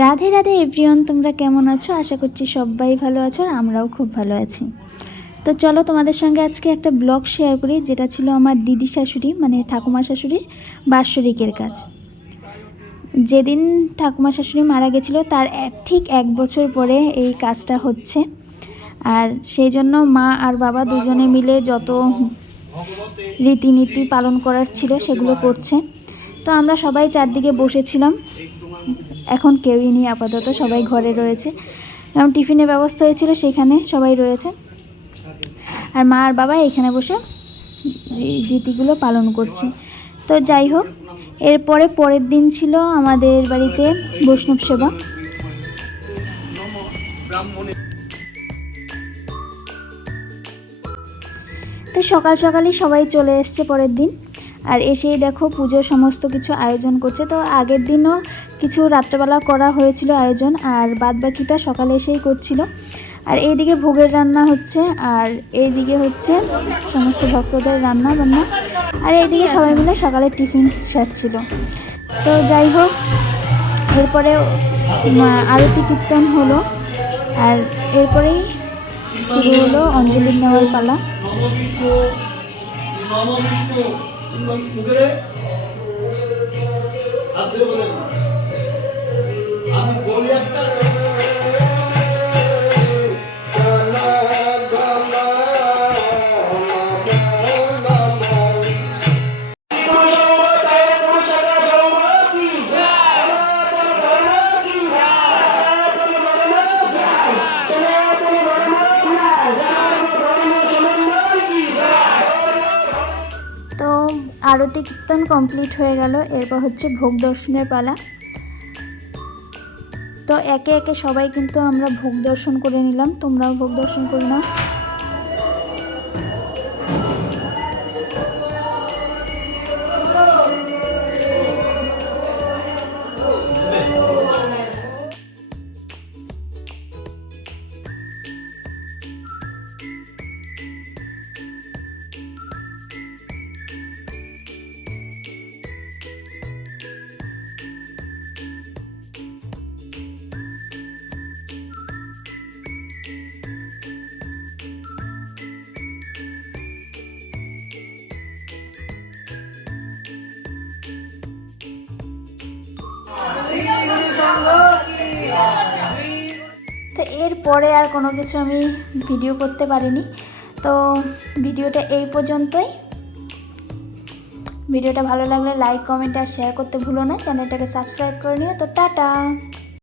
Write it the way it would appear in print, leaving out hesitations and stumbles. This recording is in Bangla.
রাধে রাধে এভরিওয়ান, তোমরা কেমন আছো? আশা করছি সবাই ভালো আছো আর আমরাও খুব ভালো আছি। তো চলো তোমাদের সঙ্গে আজকে একটা ব্লগ শেয়ার করি, যেটা ছিল আমার দিদি শাশুড়ি মানে ঠাকুমা শাশুড়ির বাৎসরিকের কাজ। যেদিন ঠাকুমা শাশুড়ি মারা গেছিলো তার ঠিক 1 বছর পরে এই কাজটা হচ্ছে। আর সেই জন্য মা আর বাবা দুজনে মিলে যত রীতিনীতি পালন করার ছিল সেগুলো করছে। তো আমরা সবাই চারদিকে বসেছিলাম, এখন কেউই নেই আপাতত, সবাই ঘরে রয়েছে। কারণ টিফিনের ব্যবস্থা হয়েছিল সেখানে সবাই রয়েছে, আর মা আর বাবা এখানে বসে রীতিগুলো পালন করছে। তো যাই হোক, এরপরে পরের দিন ছিল আমাদের বাড়িতে বৈষ্ণব সেবা। তো সকাল সকালই সবাই চলে এসছে পরের দিন, আর এসেই দেখো পুজোর সমস্ত কিছু আয়োজন করছে। তো আগের দিনও কিছু রাত্রেবেলা করা হয়েছিল আয়োজন, আর বাদ বাকিটা সকালে এসেই করছিল। আর এইদিকে ভোগের রান্না হচ্ছে, আর এইদিকে হচ্ছে সমস্ত ভক্তদের রান্না বান্না, আর এইদিকে সবাই মিলে সকালে টিফিন সারছিল। তো যাই হোক, এরপরে আরতি কীর্তন হলো, আর এরপরেই শুরু হলো অঞ্জলি নেওয়ার পালা। তো আরতি কীর্তন কমপ্লিট হয়ে গেল, এরপর হচ্ছে ভোগ দর্শনের পালা। তো একে একে সবাই কিন্তু আমরা ভোগ দর্শন করে নিলাম, তোমরাও ভোগ দর্শন করে নাও। তো এরপরে আর কোনো কিছু আমি ভিডিও করতে পারিনি। তো ভিডিওটা এই পর্যন্তই। ভিডিওটা ভালো লাগলে লাইক, কমেন্ট আর শেয়ার করতে ভুলো না। চ্যানেলটাকে সাবস্ক্রাইব করে নিও। তো টাটা।